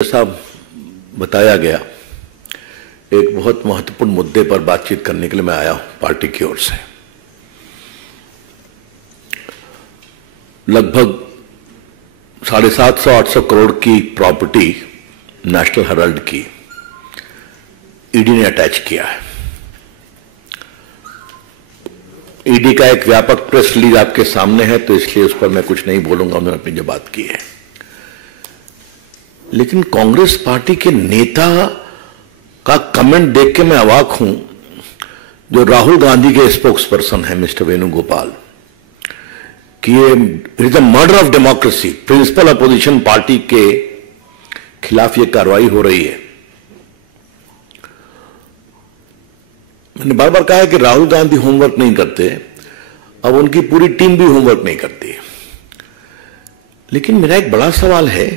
जैसा बताया गया, एक बहुत महत्वपूर्ण मुद्दे पर बातचीत करने के लिए मैं आया हूं पार्टी की ओर से। लगभग 750-800 करोड़ की प्रॉपर्टी नेशनल हेराल्ड की ईडी ने अटैच किया है। ईडी का एक व्यापक प्रेस रिलीज आपके सामने है, तो इसलिए उस पर मैं कुछ नहीं बोलूंगा, उन्होंने अपनी जो बात की है। लेकिन कांग्रेस पार्टी के नेता का कमेंट देख के मैं अवाक हूं, जो राहुल गांधी के स्पोक्स पर्सन है मिस्टर वेणुगोपाल, कि ये is the murder of democracy, principal opposition party के खिलाफ ये कार्रवाई हो रही है। मैंने बार बार कहा है कि राहुल गांधी होमवर्क नहीं करते, अब उनकी पूरी टीम भी होमवर्क नहीं करती। लेकिन मेरा एक बड़ा सवाल है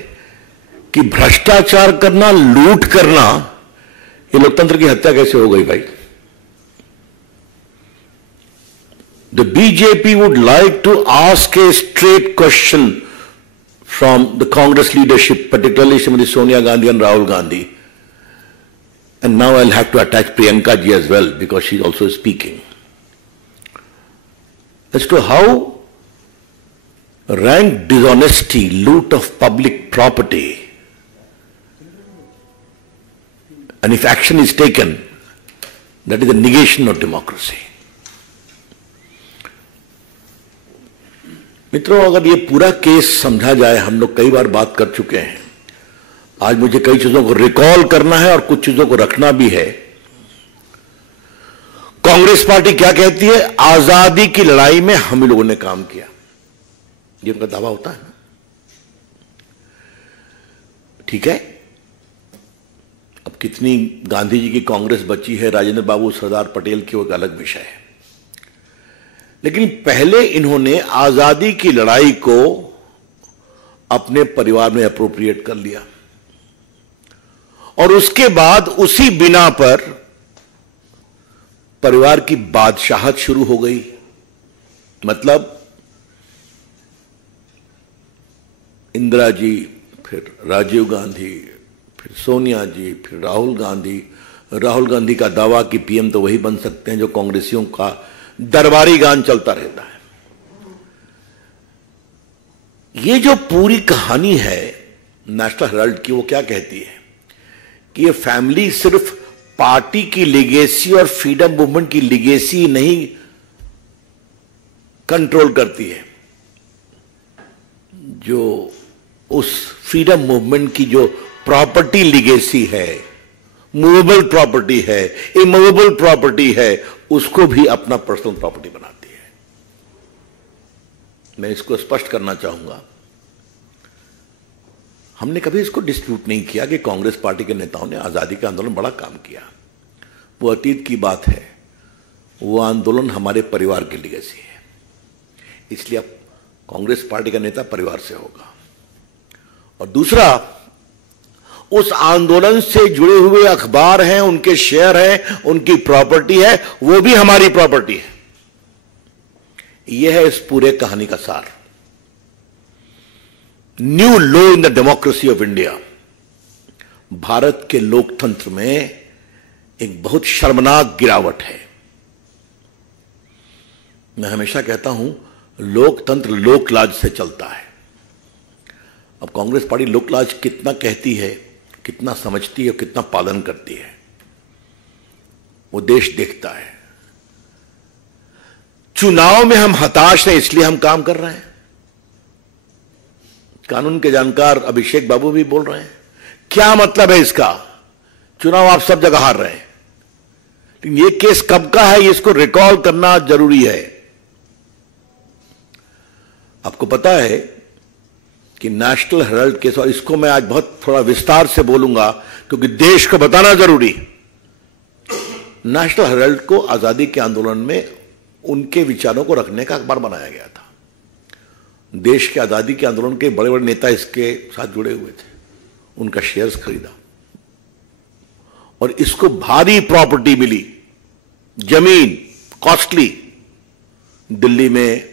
कि भ्रष्टाचार करना, लूट करना, ये लोकतंत्र की हत्या कैसे हो गई भाई? The BJP would like to ask a straight question from the Congress leadership, particularly Shrimati Sonia Gandhi and Rahul Gandhi. And now I'll have to attach Priyanka ji as well because she's also speaking. As to how rank dishonesty, loot of public property, and if action is taken, that is a negation of democracy. मित्रों, अगर ये पूरा case समझा जाए, हम लोग कई बार बात कर चुके हैं, आज मुझे कई चीजों को रिकॉल करना है और कुछ चीजों को रखना भी है। कांग्रेस पार्टी क्या कहती है? आजादी की लड़ाई में हम लोगों ने काम किया, ये उनका दावा होता है ना। ठीक है, अब कितनी गांधी जी की कांग्रेस बची है, राजेंद्र बाबू, सरदार पटेल की, वो एक अलग विषय है। लेकिन पहले इन्होंने आजादी की लड़ाई को अपने परिवार में अप्रोप्रिएट कर लिया और उसके बाद उसी बिना पर परिवार की बादशाहत शुरू हो गई। मतलब इंदिरा जी, फिर राजीव गांधी, फिर सोनिया जी, फिर राहुल गांधी। राहुल गांधी का दावा कि पीएम तो वही बन सकते हैं जो कांग्रेसियों का दरबारी गान चलता रहता है। ये जो पूरी कहानी है नेशनल हेराल्ड की, वो क्या कहती है कि ये फैमिली सिर्फ पार्टी की लिगेसी और फ्रीडम मूवमेंट की लिगेसी नहीं कंट्रोल करती है, जो उस फ्रीडम मूवमेंट की जो प्रॉपर्टी लिगेसी है, मूवेबल प्रॉपर्टी है, इमूवेबल प्रॉपर्टी है, उसको भी अपना पर्सनल प्रॉपर्टी बनाती है। मैं इसको स्पष्ट करना चाहूंगा, हमने कभी इसको डिस्प्यूट नहीं किया कि कांग्रेस पार्टी के नेताओं ने आजादी के आंदोलन बड़ा काम किया, वो अतीत की बात है। वो आंदोलन हमारे परिवार की लिगेसी है, इसलिए अब कांग्रेस पार्टी का नेता परिवार से होगा। और दूसरा, उस आंदोलन से जुड़े हुए अखबार हैं, उनके शेयर हैं, उनकी प्रॉपर्टी है, वो भी हमारी प्रॉपर्टी है। यह है इस पूरे कहानी का सार। New low in the democracy of India. Bharat के लोकतंत्र में एक बहुत शर्मनाक गिरावट है। मैं हमेशा कहता हूं, लोकतंत्र लोकलाज से चलता है। अब कांग्रेस पार्टी लोकलाज कितना कहती है, कितना समझती है, कितना पालन करती है, वो देश देखता है। चुनाव में हम हताश हैं, इसलिए हम काम कर रहे हैं। कानून के जानकार अभिषेक बाबू भी बोल रहे हैं, क्या मतलब है इसका? चुनाव आप सब जगह हार रहे हैं। लेकिन ये केस कब का है, इसको रिकॉल करना जरूरी है। आपको पता है कि नेशनल हेराल्ड केस, और इसको मैं आज बहुत थोड़ा विस्तार से बोलूंगा क्योंकि देश को बताना जरूरी। नेशनल हेराल्ड को आजादी के आंदोलन में उनके विचारों को रखने का अखबार बनाया गया था। देश के आजादी के आंदोलन के बड़े बड़े नेता इसके साथ जुड़े हुए थे, उनका शेयर्स खरीदा और इसको भारी प्रॉपर्टी मिली, जमीन कॉस्टली। दिल्ली में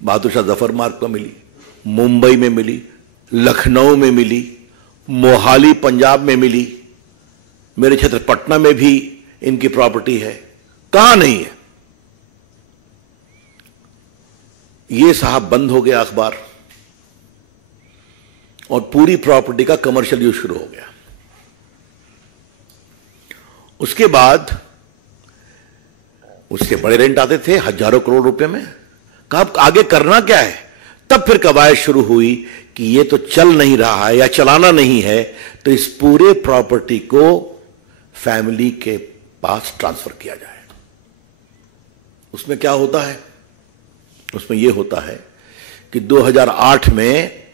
बहादुर शाह जफर मार्ग पर मिली, मुंबई में मिली, लखनऊ में मिली, मोहाली पंजाब में मिली, मेरे क्षेत्र पटना में भी इनकी प्रॉपर्टी है, कहां नहीं है? ये साहब बंद हो गया अखबार और पूरी प्रॉपर्टी का कमर्शियल यूज शुरू हो गया। उसके बाद उससे बड़े रेंट आते थे हजारों करोड़ रुपए में। कहा आगे करना क्या है? तब फिर कवायद शुरू हुई कि ये तो चल नहीं रहा है या चलाना नहीं है, तो इस पूरे प्रॉपर्टी को फैमिली के पास ट्रांसफर किया जाए। उसमें क्या होता है? उसमें यह होता है कि 2008 में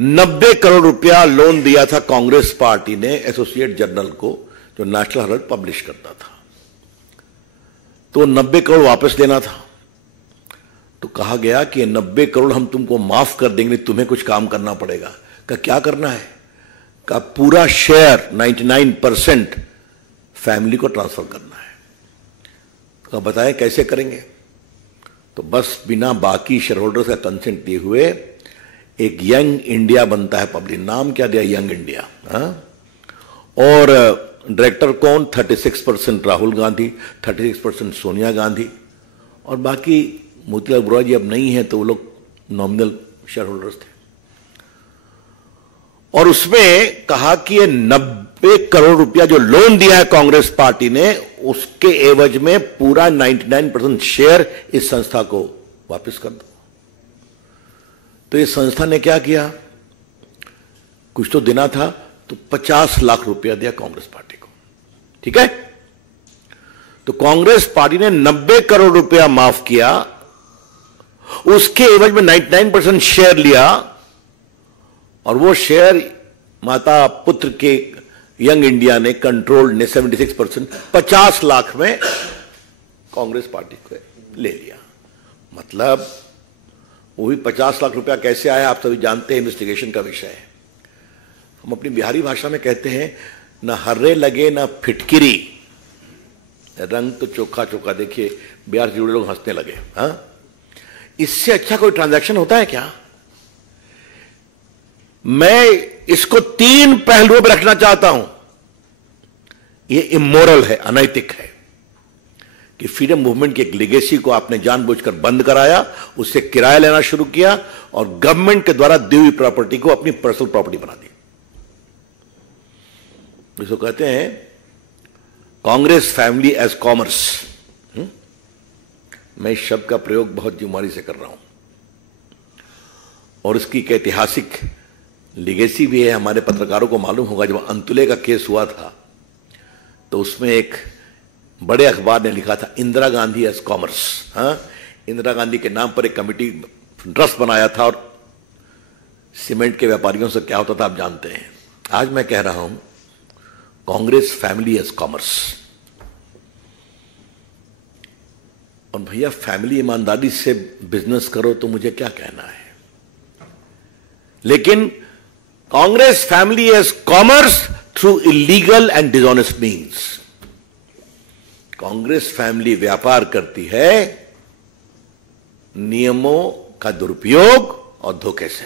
90 करोड़ रुपया लोन दिया था कांग्रेस पार्टी ने एसोसिएट जर्नल को, जो नेशनल हेराल्ड पब्लिश करता था। तो 90 करोड़ वापस लेना था। तो कहा गया कि 90 करोड़ हम तुमको माफ कर देंगे, तुम्हें कुछ काम करना पड़ेगा। का क्या करना है? का पूरा शेयर 99% फैमिली को ट्रांसफर करना है। का बताएं कैसे करेंगे? तो बस बिना बाकी शेयर होल्डर्स का कंसेंट दिए हुए एक यंग इंडिया बनता है पब्लिक। नाम क्या दिया? Young India. और डायरेक्टर कौन? 36% राहुल गांधी, 36% सोनिया गांधी, और बाकी मोतीलाल वोरा जी अब नहीं है, तो वो लोग नॉमिनल शेयर होल्डर्स थे। और उसमें कहा कि ये 90 करोड़ रुपया जो लोन दिया है कांग्रेस पार्टी ने, उसके एवज में पूरा 99% शेयर इस संस्था को वापस कर दो। तो इस संस्था ने क्या किया? कुछ तो देना था, तो 50 लाख रुपया दिया कांग्रेस पार्टी को। ठीक है? तो कांग्रेस पार्टी ने 90 करोड़ रुपया माफ किया, उसके एवज में 99% शेयर लिया, और वो शेयर माता पुत्र के यंग इंडिया ने कंट्रोल ने 76% 50 लाख में कांग्रेस पार्टी को ले लिया। मतलब वो भी 50 लाख रुपया कैसे आया आप सभी जानते हैं, इन्वेस्टिगेशन का विषय है। हम अपनी बिहारी भाषा में कहते हैं, ना हर्रे लगे ना फिटकिरी, रंग तो चोखा चोखा। देखिए बिहार से जुड़े लोग हंसने लगे। हाँ, इससे अच्छा कोई ट्रांजैक्शन होता है क्या? मैं इसको 3 पहलुओं पर रखना चाहता हूं। यह इमोरल है, अनैतिक है कि फ्रीडम मूवमेंट की एक लेगेसी को आपने जानबूझकर बंद कराया, उससे किराया लेना शुरू किया, और गवर्नमेंट के द्वारा दी हुई प्रॉपर्टी को अपनी पर्सनल प्रॉपर्टी बना दी। इसको कहते हैं कांग्रेस फैमिली एज कॉमर्स। मैं इस शब्द का प्रयोग बहुत जिम्मेदारी से कर रहा हूं, और इसकी एक ऐतिहासिक लीगेसी भी है। हमारे पत्रकारों को मालूम होगा, जब अंतुले का केस हुआ था तो उसमें एक बड़े अखबार ने लिखा था इंदिरा गांधी एज कॉमर्स। इंदिरा गांधी के नाम पर एक कमेटी ट्रस्ट बनाया था, और सीमेंट के व्यापारियों से क्या होता था आप जानते हैं। आज मैं कह रहा हूं कांग्रेस फैमिली एज कॉमर्स। और भैया फैमिली ईमानदारी से बिजनेस करो तो मुझे क्या कहना है, लेकिन Congress family as commerce through illegal and dishonest means. Congress family व्यापार करती है नियमों का दुरुपयोग और धोखे से।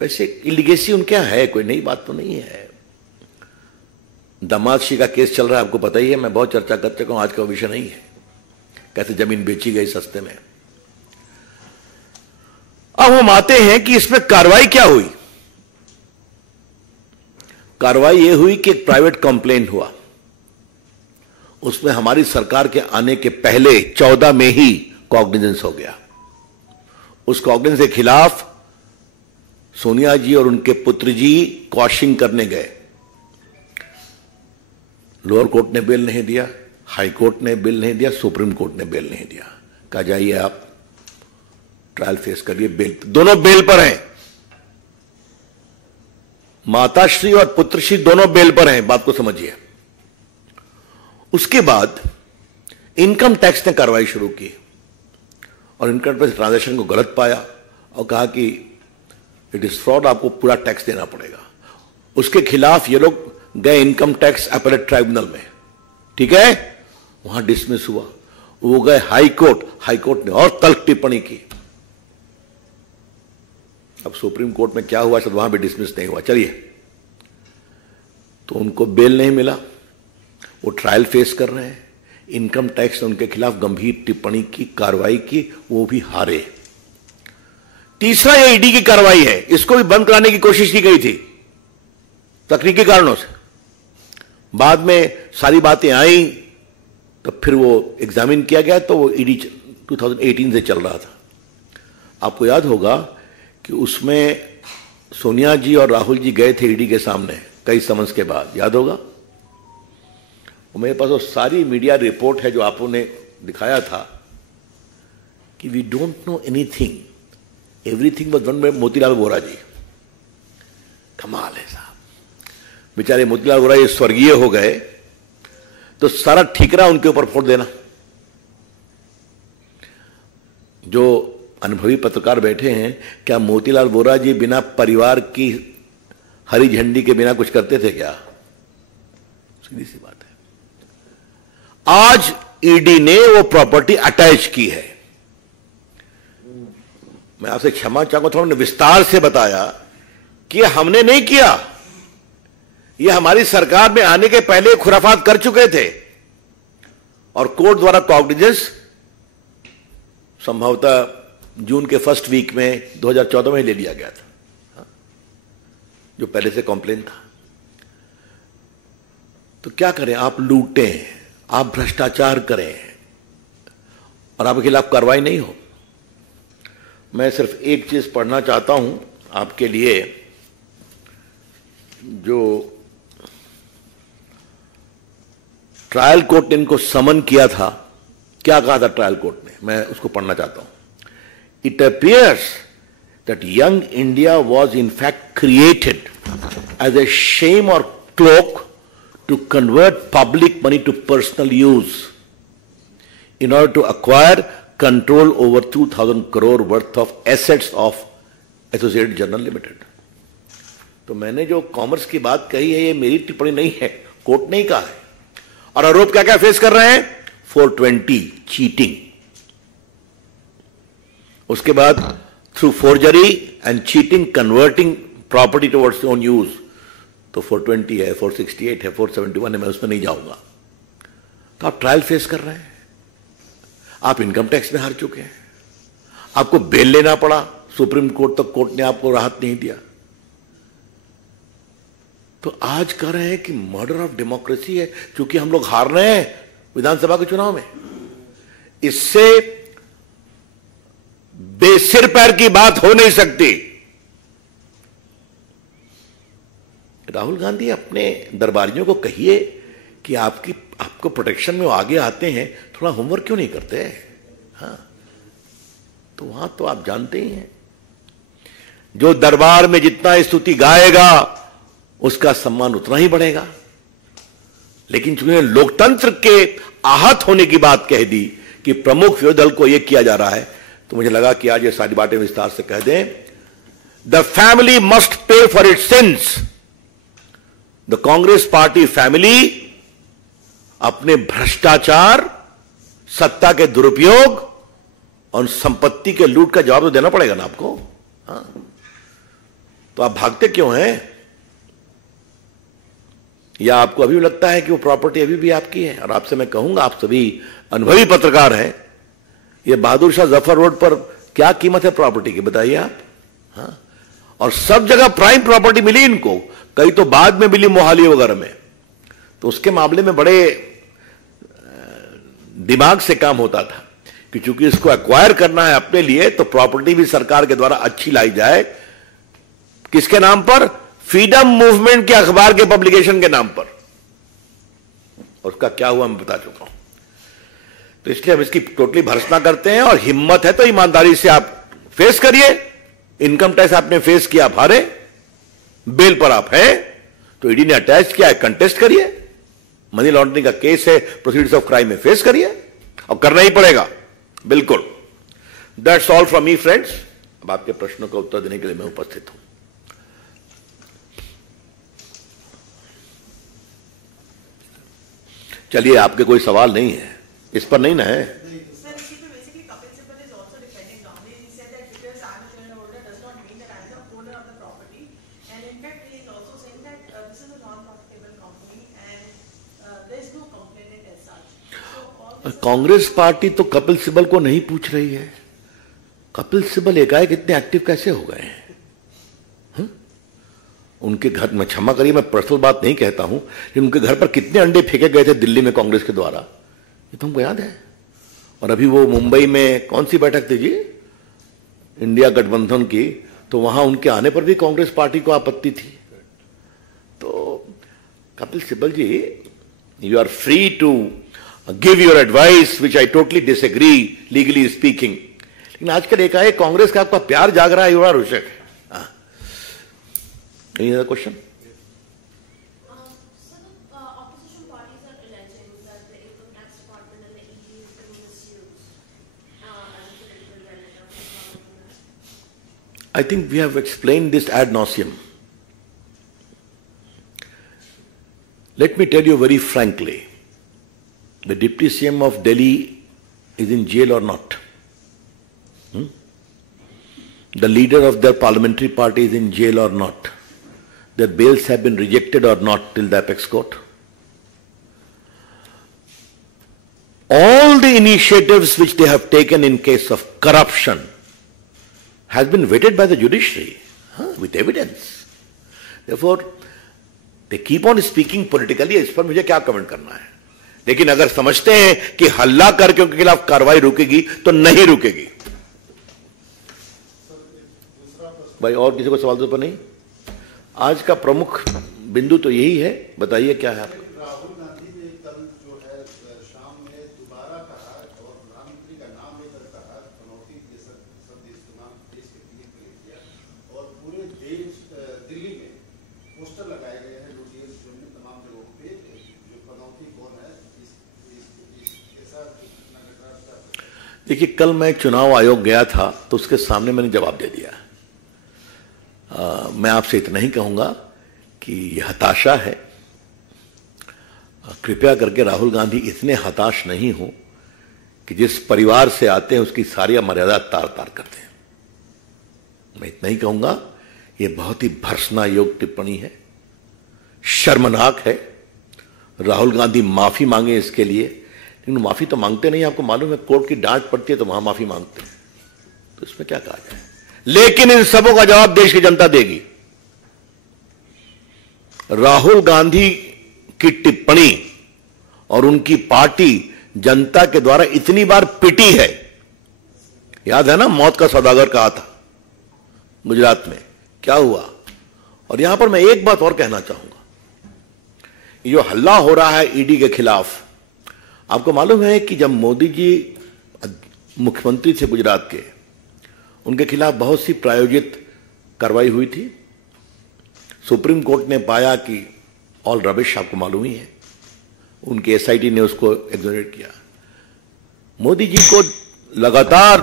वैसे इलीगेसी उनके यहां है, कोई नई बात तो नहीं है। दामाद श्री का केस चल रहा है, आपको पता ही है, मैं बहुत चर्चा कर चुका हूं, आज का विषय नहीं है। कैसे जमीन बेची गई सस्ते में। अब हम आते हैं कि इसमें कार्रवाई क्या हुई। कार्रवाई यह हुई कि एक प्राइवेट कंप्लेंट हुआ, उसमें हमारी सरकार के आने के पहले 14 में ही कॉग्निजेंस हो गया। उस कॉग्निजेंस के खिलाफ सोनिया जी और उनके पुत्र जी क्वाशिंग करने गए। लोअर कोर्ट ने बेल नहीं दिया, हाई कोर्ट ने बेल नहीं दिया, सुप्रीम कोर्ट ने बेल नहीं दिया। कहा जाइए आप ट्रायल फेस करिए, बेल, दोनों बेल पर हैं। माताश्री और पुत्रश्री दोनों बेल पर हैं, बात को समझिए। उसके बाद इनकम टैक्स ने कार्रवाई शुरू की और इनकम टैक्स ट्रांजैक्शन को गलत पाया और कहा कि इट इज फ्रॉड, आपको पूरा टैक्स देना पड़ेगा। उसके खिलाफ ये लोग गए इनकम टैक्स अपीलेट ट्राइब्यूनल में, ठीक है, वहां डिसमिस हुआ। वो गए हाई कोर्ट, हाई कोर्ट ने और तल्ख टिप्पणी की। अब सुप्रीम कोर्ट में क्या हुआ, शायद वहां भी डिसमिस नहीं हुआ, चलिए। तो उनको बेल नहीं मिला, वो ट्रायल फेस कर रहे हैं, इनकम टैक्स ने उनके खिलाफ गंभीर टिप्पणी की, कार्रवाई की, वो भी हारे। तीसरा ये ईडी की कार्रवाई है, इसको भी बंद कराने की कोशिश की गई थी तकनीकी कारणों से। बाद में सारी बातें आई तो फिर वो एग्जामिन किया गया, तो वो ईडी 2018 से चल रहा था। आपको याद होगा कि उसमें सोनिया जी और राहुल जी गए थे ईडी के सामने कई समन्स के बाद, याद होगा। मेरे पास वो सारी मीडिया रिपोर्ट है जो आपने दिखाया था कि we don't know anything, everything was done by Motilal Vora ji. कमाल है साहब, बेचारे मोतीलाल वोरा ये स्वर्गीय हो गए तो सारा ठिकरा उनके ऊपर फोड़ देना। जो अनुभवी पत्रकार बैठे हैं, क्या मोतीलाल वोरा जी बिना परिवार की हरी झंडी के बिना कुछ करते थे क्या? सीधी सी बात है। आज ईडी ने वो प्रॉपर्टी अटैच की है। मैं आपसे क्षमा चाहूंगा, थोड़ा विस्तार से बताया कि हमने नहीं किया, ये हमारी सरकार में आने के पहले खुराफात कर चुके थे और कोर्ट द्वारा कॉग्निजेंस संभवतः जून के फर्स्ट वीक में 2014 में ले लिया गया था, जो पहले से कंप्लेन था। तो क्या करें, आप लूटें, आप भ्रष्टाचार करें और आपके खिलाफ कार्रवाई नहीं हो। मैं सिर्फ एक चीज पढ़ना चाहता हूं आपके लिए, जो ट्रायल कोर्ट ने इनको समन किया था, क्या कहा था ट्रायल कोर्ट ने, मैं उसको पढ़ना चाहता हूं। It appears that Young India was in fact created as a sham और cloak to convert public money to personal use in order to acquire control over 2,000 crore worth of assets of Associated Journal Limited। तो मैंने जो commerce की बात कही है, ये मेरी टिप्पणी नहीं है, कोर्ट ने ही कहा है। और आरोप क्या क्या फेस कर रहे हैं? 420 चीटिंग, उसके बाद through forgery and cheating converting property towards own use, तो 420 है, 468 है, 471 है, मैं उसमें नहीं जाऊंगा। तो आप ट्रायल फेस कर रहे हैं, आप इनकम टैक्स में हार चुके हैं, आपको बेल लेना पड़ा सुप्रीम कोर्ट तक, कोर्ट ने आपको राहत नहीं दिया। तो आज कह रहे हैं कि मर्डर ऑफ डेमोक्रेसी है, क्योंकि हम लोग हार रहे हैं विधानसभा के चुनाव में। इससे बेसिर पैर की बात हो नहीं सकती। राहुल गांधी अपने दरबारियों को कहिए कि आपको प्रोटेक्शन में वो आगे आते हैं, थोड़ा होमवर्क क्यों नहीं करते? हाँ, तो वहां तो आप जानते ही हैं, जो दरबार में जितना स्तुति गाएगा उसका सम्मान उतना ही बढ़ेगा। लेकिन चूंकि लोकतंत्र के आहत होने की बात कह दी कि प्रमुख विरोधी दल को यह किया जा रहा है, तो मुझे लगा कि आज ये सारी बातें विस्तार से कह दें। The family must pay for its since. The Congress party family अपने भ्रष्टाचार, सत्ता के दुरुपयोग और संपत्ति के लूट का जवाब तो देना पड़ेगा ना आपको। हाँ, तो आप भागते क्यों हैं? या आपको अभी भी लगता है कि वो प्रॉपर्टी अभी भी आपकी है? और आपसे मैं कहूंगा, आप सभी अनुभवी पत्रकार हैं, ये बहादुर शाह जफर रोड पर क्या कीमत है प्रॉपर्टी की, बताइए आप। हाँ, और सब जगह प्राइम प्रॉपर्टी मिली इनको, कई तो बाद में मिली मोहाली वगैरह में। तो उसके मामले में बड़े दिमाग से काम होता था कि चूंकि इसको एक्वायर करना है अपने लिए, तो प्रॉपर्टी भी सरकार के द्वारा अच्छी लाई जाए। किसके नाम पर? फ्रीडम मूवमेंट के अखबार के पब्लिकेशन के नाम पर। और उसका क्या हुआ मैं बता चुका हूं। तो इसलिए हम इसकी टोटली भर्त्सना करते हैं, और हिम्मत है तो ईमानदारी से आप फेस करिए। इनकम टैक्स आपने फेस किया, आप हारे, बेल पर आप हैं, तो ईडी ने अटैच किया है, कंटेस्ट करिए। मनी लॉन्ड्रिंग का केस है, प्रोसीड्स ऑफ क्राइम में फेस करिए, और करना ही पड़ेगा, बिल्कुल। That's all from me friends. अब आपके प्रश्नों का उत्तर देने के लिए मैं उपस्थित हूं। चलिए, आपके कोई सवाल नहीं है इस पर? नहीं ना है? And in fact, he is also saying that this is a non-profitable company and there is no complainant as such. Congress party तो कपिल सिब्बल को नहीं पूछ रही है। कपिल सिब्बल एकाएक इतने एक्टिव कैसे हो गए हैं? उनके घर में, क्षमा करिए मैं पर्सनल बात नहीं कहता हूं, लेकिन उनके घर पर कितने अंडे फेंके गए थे दिल्ली में कांग्रेस के द्वारा, ये तो हमको याद है। और अभी वो मुंबई में कौन सी बैठक थी जी, इंडिया गठबंधन की, तो वहां उनके आने पर भी कांग्रेस पार्टी को आपत्ति थी। तो Kapil Sibal ji, you are free to give your advice which I totally disagree legally speaking, लेकिन आजकल एकाएक कांग्रेस का आपका प्यार जाग रहा है, युवा रुषक। Any other question? So the opposition parties are alleging that the income tax department and the ED has been misused as a political vendetta. I think we have explained this ad nauseum. Let me tell you very frankly, the Deputy CM of Delhi is in jail or not? The leader of their parliamentary party is in jail or not? Their bails have been rejected or not till the apex court? All the initiatives which they have taken in case of corruption has been vetted by the judiciary with evidence. Therefore, they keep on speaking politically. इस पर मुझे क्या comment करना है? लेकिन अगर समझते हैं कि हल्ला करके उनके खिलाफ कार्रवाई रुकेगी तो नहीं रुकेगी। भाई और किसी को सवाल तो पर नहीं? आज का प्रमुख बिंदु तो यही है, बताइए क्या है आपका? राहुल गांधी ने कल जो है शाम में दोबारा कहा और प्रधानमंत्री का नाम लेकर कहा, पनौती के शब्द इस्तेमाल देश के पीड़ित के लिए किया और पूरे देश दिल्ली में पोस्टर लगाए गए हैं नोटिस में तमाम जगहों पे जो पनौती कौन है ऐसा घटना घट रहा था। देखिए, कल मैं चुनाव आयोग गया था तो उसके सामने मैंने जवाब दे दिया। मैं आपसे इतना ही कहूंगा कि यह हताशा है। कृपया करके राहुल गांधी इतने हताश नहीं हो कि जिस परिवार से आते हैं उसकी सारी मर्यादा तार तार करते हैं। मैं इतना ही कहूंगा, यह बहुत ही भर्त्सना योग्य टिप्पणी है, शर्मनाक है। राहुल गांधी माफी मांगे इसके लिए, लेकिन माफी तो मांगते नहीं। आपको मालूम है, कोर्ट की डांट पड़ती है तो वहां माफी मांगते हैं, तो इसमें क्या कहा जाए। लेकिन इन सबों का जवाब देश की जनता देगी। राहुल गांधी की टिप्पणी और उनकी पार्टी जनता के द्वारा इतनी बार पिटी है। याद है ना, मौत का सौदागर कहा था गुजरात में, क्या हुआ। और यहां पर मैं एक बात और कहना चाहूंगा, जो हल्ला हो रहा है ईडी के खिलाफ, आपको मालूम है कि जब मोदी जी मुख्यमंत्री थे गुजरात के, उनके खिलाफ बहुत सी प्रायोजित कार्रवाई हुई थी। सुप्रीम कोर्ट ने पाया कि ऑल रबिश, आपको मालूम ही है। उनके एसआईटी ने उसको एग्जोनेट किया। मोदी जी को लगातार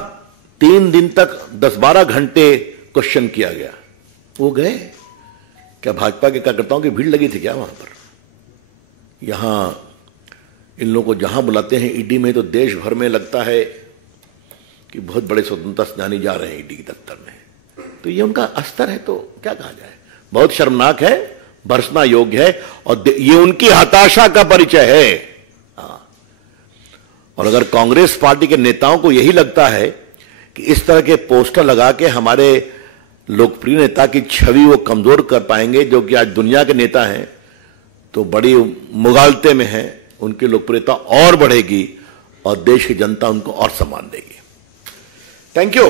3 दिन तक 10-12 घंटे क्वेश्चन किया गया। वो गए क्या? भाजपा के कार्यकर्ताओं की भीड़ लगी थी क्या वहां पर? यहां इन लोगों को जहां बुलाते हैं ईडी में, तो देश भर में लगता है कि बहुत बड़े स्वतंत्रता सेनानी जा रहे हैं ईडी के दफ्तर में। तो ये उनका अस्तर है, तो क्या कहा जाए। बहुत शर्मनाक है, भर्त्सना योग्य है, और ये उनकी हताशा का परिचय है। और अगर कांग्रेस पार्टी के नेताओं को यही लगता है कि इस तरह के पोस्टर लगा के हमारे लोकप्रिय नेता की छवि वो कमजोर कर पाएंगे, जो कि आज दुनिया के नेता हैं, तो बड़ी मुगालते में है। उनकी लोकप्रियता और बढ़ेगी और देश की जनता उनको और सम्मान देगी। Thank you.